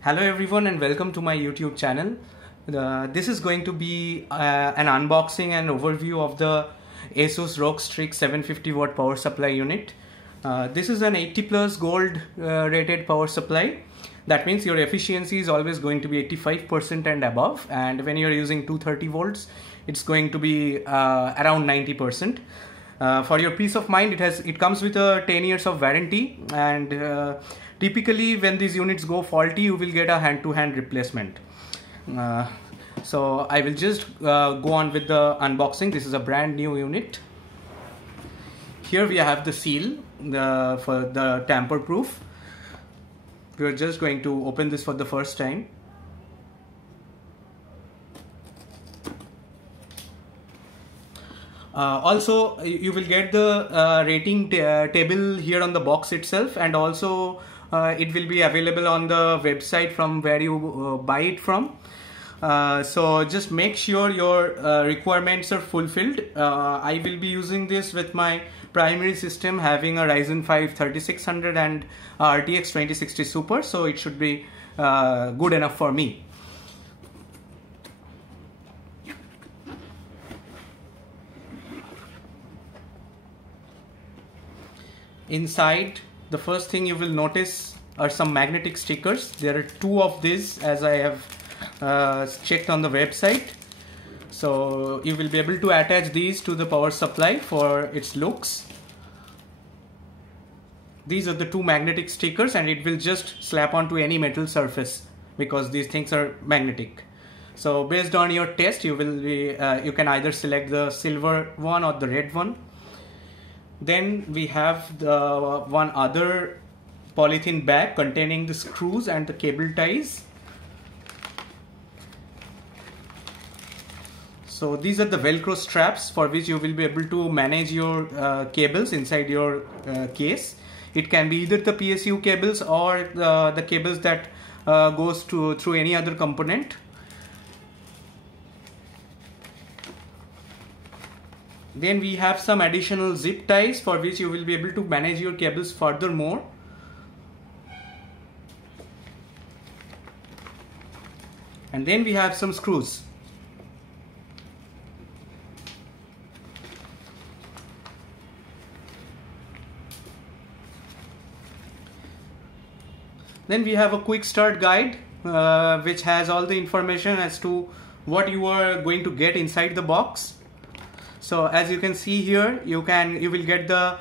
Hello everyone and welcome to my YouTube channel. This is going to be an unboxing and overview of the ASUS ROG Strix 750 watt power supply unit. This is an 80 plus gold rated power supply. That means your efficiency is always going to be 85% and above, and when you're using 230 volts it's going to be around 90%. For your peace of mind, it comes with a 10 years of warranty, and typically when these units go faulty you will get a hand-to-hand replacement. So I will just go on with the unboxing. This is a brand new unit. Here we have the seal for the tamper proof. We are just going to open this for the first time. Also, you will get the rating table here on the box itself, and also it will be available on the website from where you buy it from. So just make sure your requirements are fulfilled. I will be using this with my primary system having a Ryzen 5 3600 and RTX 2060 Super, so it should be good enough for me. Inside, the first thing you will notice are some magnetic stickers. There are two of these, as I have checked on the website. So you will be able to attach these to the power supply for its looks. These are the two magnetic stickers, and it will just slap onto any metal surface because these things are magnetic. So based on your test, you can either select the silver one or the red one. Then we have the one other polythene bag containing the screws and the cable ties. So these are the Velcro straps for which you will be able to manage your cables inside your case. It can be either the PSU cables or the cables that goes through any other component. Then we have some additional zip ties for which you will be able to manage your cables furthermore. And then we have some screws. Then we have a quick start guide which has all the information as to what you are going to get inside the box. So as you can see here, you will get the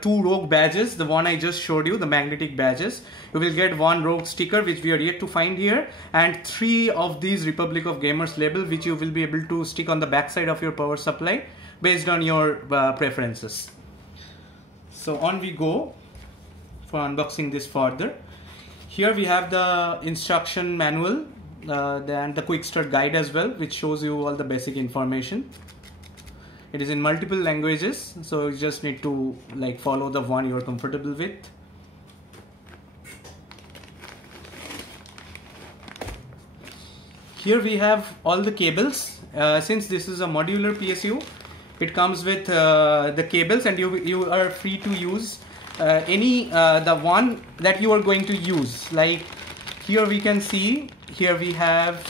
two ROG badges, the one I just showed you, the magnetic badges. You will get one ROG sticker which we are yet to find here, and three of these Republic of Gamers label which you will be able to stick on the back side of your power supply based on your preferences. So on we go for unboxing this further. Here we have the instruction manual and the quick start guide as well, which shows you all the basic information. It is in multiple languages, so you just need to follow the one you are comfortable with. Here we have all the cables. Since this is a modular PSU, it comes with the cables, and you are free to use the one that you are going to use. Like here we can see, here we have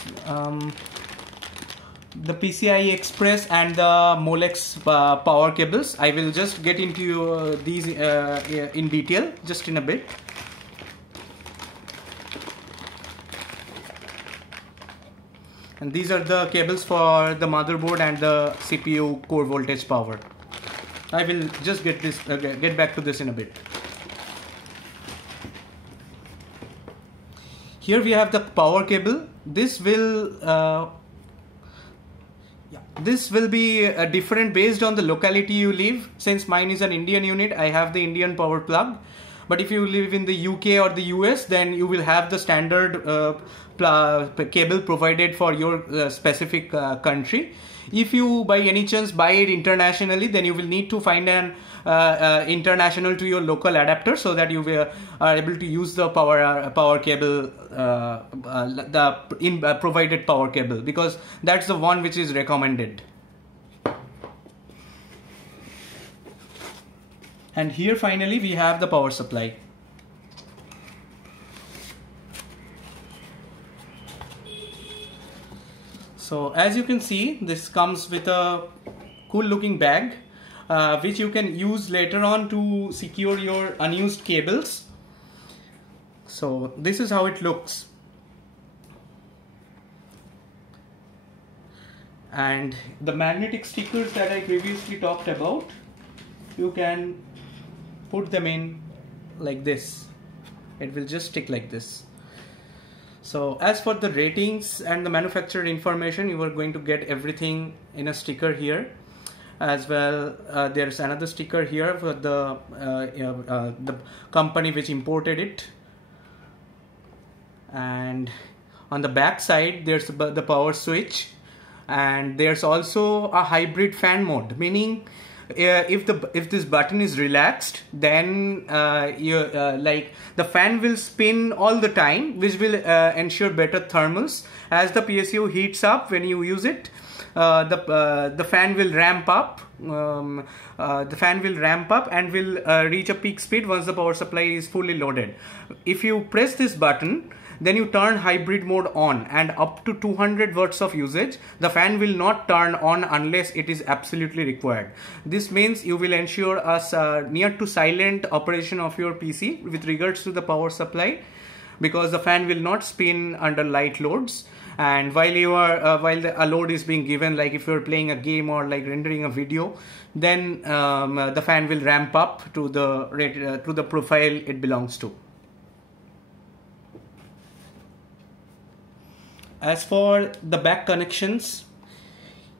the PCI Express and the Molex power cables. I will just get into these in detail just in a bit. And these are the cables for the motherboard and the CPU core voltage power. I will just get back to this in a bit. Here we have the power cable. This will be different based on the locality you live. Since mine is an Indian unit, I have the Indian power plug. But if you live in the UK or the US, then you will have the standard cable provided for your specific country. If you by any chance buy it internationally, then you will need to find an international to your local adapter, so that you are able to use the power cable, the provided power cable, because that's the one which is recommended. And here finally we have the power supply. So as you can see, this comes with a cool looking bag which you can use later on to secure your unused cables. So this is how it looks. And the magnetic stickers that I previously talked about, you can put them in like this. It will just stick like this. So as for the ratings and the manufacturer information, you are going to get everything in a sticker here. As well, there's another sticker here for the company which imported it. And on the back side, there's the power switch. And there's also a hybrid fan mode, meaning if this button is relaxed, then like the fan will spin all the time, which will ensure better thermals. As the PSU heats up when you use it, the fan will ramp up. The fan will ramp up and will reach a peak speed once the power supply is fully loaded. If you press this button, then you turn hybrid mode on, and up to 200 watts of usage, the fan will not turn on unless it is absolutely required. This means you will ensure a near to silent operation of your PC with regards to the power supply, because the fan will not spin under light loads. And while you are while a load is being given, like if you're playing a game or like rendering a video, then the fan will ramp up to the profile it belongs to. As for the back connections,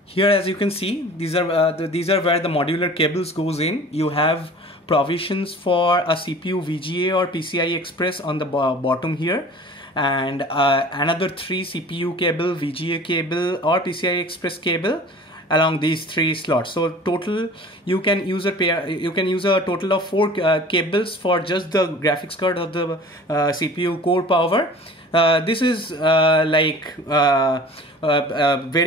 here as you can see, these are where the modular cables goes in. You have provisions for a CPU VGA or PCI Express on the bottom here, and another 3 CPU cable, VGA cable or PCI Express cable along these 3 slots. So total you can use a total of 4 cables for just the graphics card of the CPU core power. This is very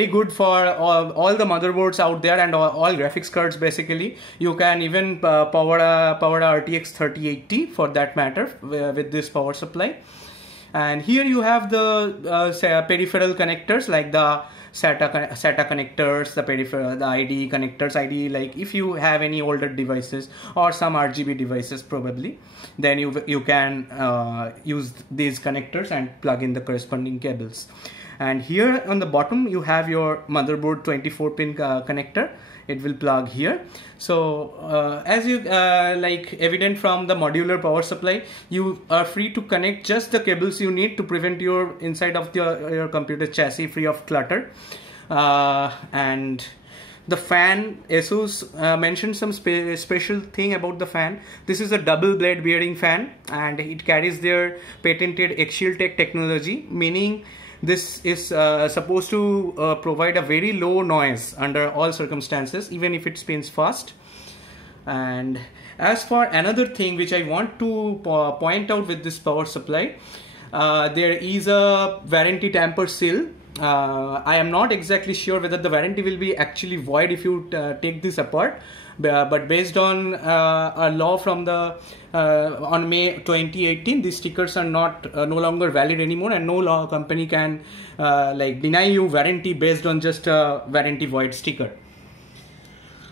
good for all the motherboards out there and all graphics cards. Basically, you can even power a RTX 3080 for that matter with this power supply. And here you have the peripheral connectors, like the SATA connectors, the peripheral, the IDE connectors. IDE, like if you have any older devices or some RGB devices probably, then you can use these connectors and plug in the corresponding cables. And here on the bottom you have your motherboard 24-pin connector. It will plug here. So as you like evident from the modular power supply, you are free to connect just the cables you need to prevent your inside of your computer chassis free of clutter. And the fan, ASUS mentioned some special thing about the fan. This is a double blade bearing fan, and it carries their patented Axial Tech technology, meaning this is supposed to provide a very low noise under all circumstances, even if it spins fast. And as for another thing which I want to point out with this power supply, there is a warranty tamper seal. I am not exactly sure whether the warranty will be actually void if you take this apart, but based on a law from the on May 2018, these stickers are no longer valid anymore, and no law company can like deny you warranty based on just a warranty void sticker.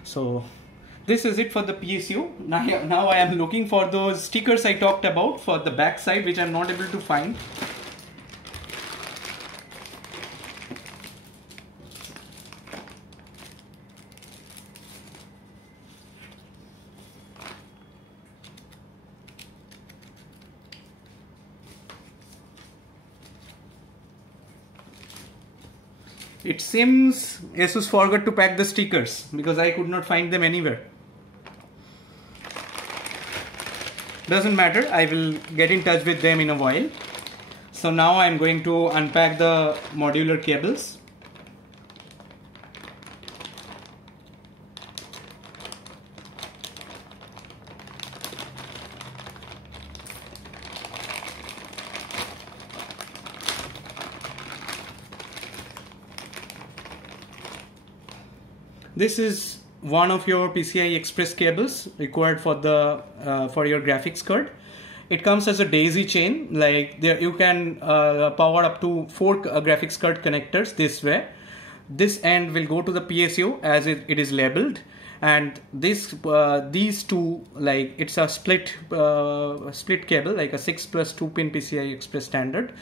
So this is it for the PSU. Now I am looking for those stickers I talked about for the back side, which I am not able to find. It seems ASUS forgot to pack the stickers because I could not find them anywhere. Doesn't matter, I will get in touch with them in a while. So now I'm going to unpack the modular cables. This is one of your PCI Express cables required for the for your graphics card. It comes as a daisy chain. Like there, you can power up to 4 graphics card connectors this way. this end will go to the PSU as it is labeled, and this these two, like it's a split cable, like a 6+2 pin PCI Express standard,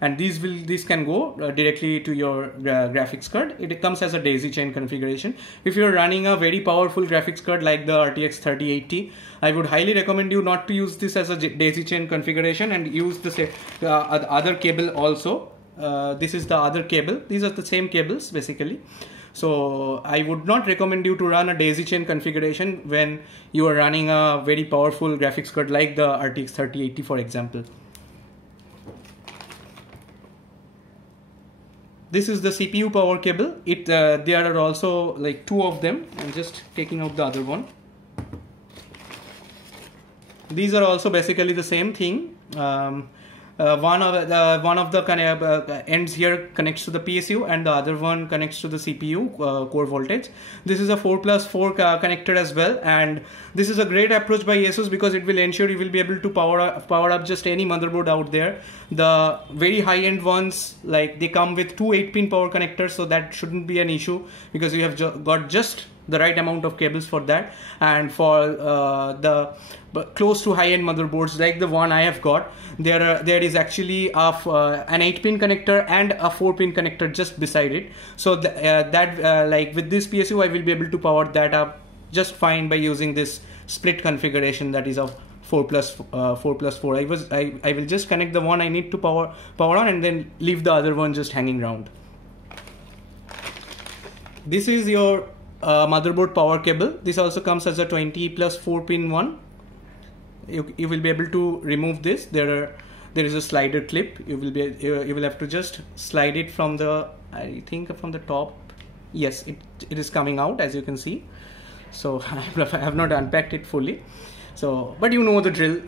and these can go directly to your graphics card. It comes as a daisy chain configuration. If you're running a very powerful graphics card like the RTX 3080, I would highly recommend you not to use this as a daisy chain configuration and use the other cable also. This is the other cable. These are the same cables basically. So I would not recommend you to run a daisy chain configuration when you are running a very powerful graphics card like the RTX 3080, for example. This is the CPU power cable. There are also like two of them. I'm just taking out the other one. These are also basically the same thing. One of the ends here connects to the PSU, and the other one connects to the CPU core voltage. This is a 4+4 connector as well, and this is a great approach by ASUS because it will ensure you will be able to power up just any motherboard out there. The very high end ones, like they come with two 8-pin power connectors, so that shouldn't be an issue because you have got just the right amount of cables for that. And for the close to high-end motherboards like the one I have got, there is actually an 8-pin connector and a 4-pin connector just beside it. So like with this PSU, I will be able to power that up just fine by using this split configuration that is of 4+4. I will just connect the one I need to power on and then leave the other one just hanging around. This is your motherboard power cable. This also comes as a 20+4 pin one. You will be able to remove this. There is a slider clip. You will have to just slide it from the, I think from the top. Yes, it is coming out, as you can see. So I have not unpacked it fully. So, but you know the drill.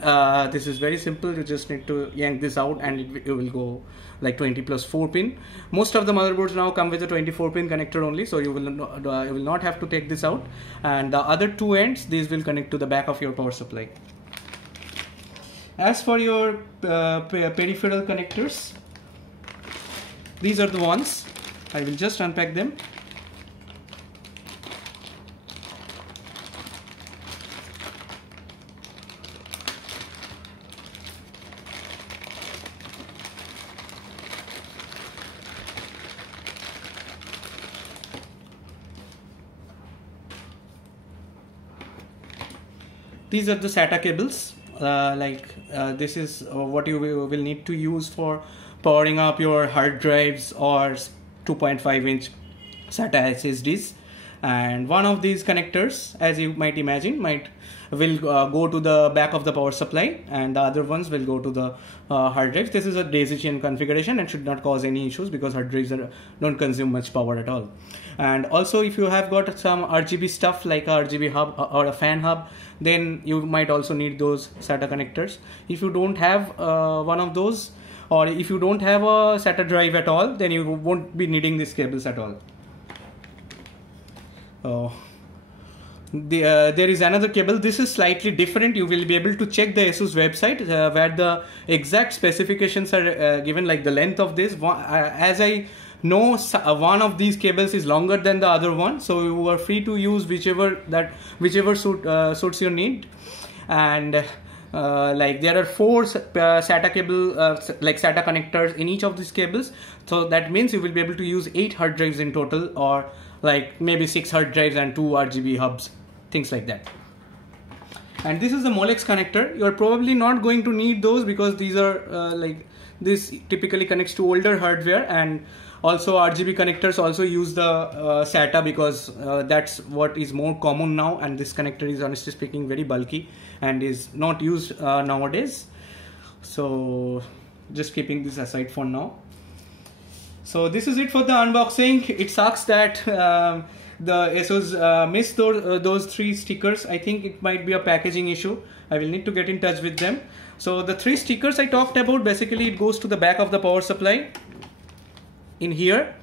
This is very simple. You just need to yank this out and it will go like 20+4 pin. Most of the motherboards now come with a 24-pin connector only, so you will not have to take this out. And the other two ends, these will connect to the back of your power supply. As for your peripheral connectors, these are the ones. I will just unpack them. These are the SATA cables. This is what you will need to use for powering up your hard drives or 2.5-inch SATA SSDs. And one of these connectors, as you might imagine, will go to the back of the power supply, and the other ones will go to the hard drives. This is a daisy chain configuration and should not cause any issues because hard drives don't consume much power at all. And also, if you have got some RGB stuff like a RGB hub or a fan hub, then you might also need those SATA connectors. If you don't have one of those, or if you don't have a SATA drive at all, then you won't be needing these cables at all. There is another cable. This is slightly different. You will be able to check the ASUS website where the exact specifications are given, like the length of this. As I know, one of these cables is longer than the other one, so you are free to use whichever suits your need. And like there are 4 SATA cable like SATA connectors in each of these cables, so that means you will be able to use 8 hard drives in total, or like maybe 6 hard drives and 2 RGB hubs, things like that. And this is the Molex connector. You are probably not going to need those because these are this typically connects to older hardware, and also RGB connectors also use the SATA because that's what is more common now, and this connector is honestly speaking very bulky and is not used nowadays. So just keeping this aside for now. So this is it for the unboxing. It sucks that the ASUS missed those 3 stickers. I think it might be a packaging issue. I will need to get in touch with them. So the 3 stickers I talked about, basically it goes to the back of the power supply in here.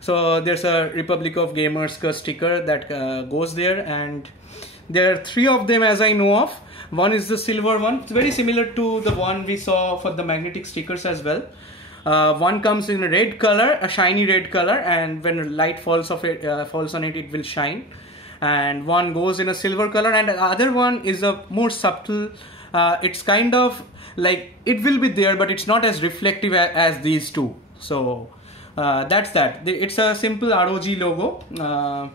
So there's a Republic of Gamers sticker that goes there, and there are 3 of them as I know of. One is the silver one. It's very similar to the one we saw for the magnetic stickers as well. One comes in a red color, a shiny red color, and when light falls on it, it will shine. And one goes in a silver color, and the other one is a more subtle. It's kind of like it will be there, but it's not as reflective as these two. So that's that. It's a simple ROG logo.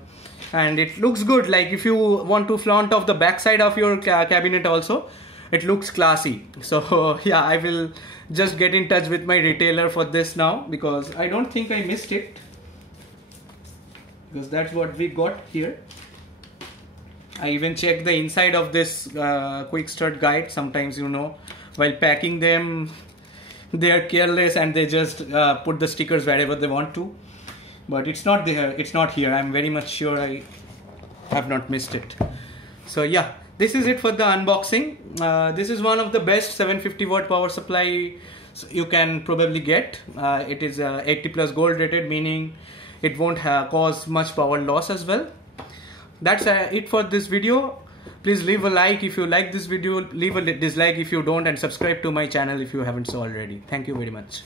And it looks good. Like if you want to flaunt off the backside of your cabinet also, it looks classy. So yeah, I will just get in touch with my retailer for this now, because I don't think I missed it, because that's what we got here. I even checked the inside of this quick start guide. Sometimes, you know, while packing them, they are careless and they just put the stickers wherever they want to. But it's not there, it's not here. I'm very much sure I have not missed it. So yeah, this is it for the unboxing. This is one of the best 750 watt power supply you can probably get. It is 80 plus gold rated, meaning it won't cause much power loss as well. That's it for this video. Please leave a like if you like this video, leave a dislike if you don't, and subscribe to my channel if you haven't so already. Thank you very much.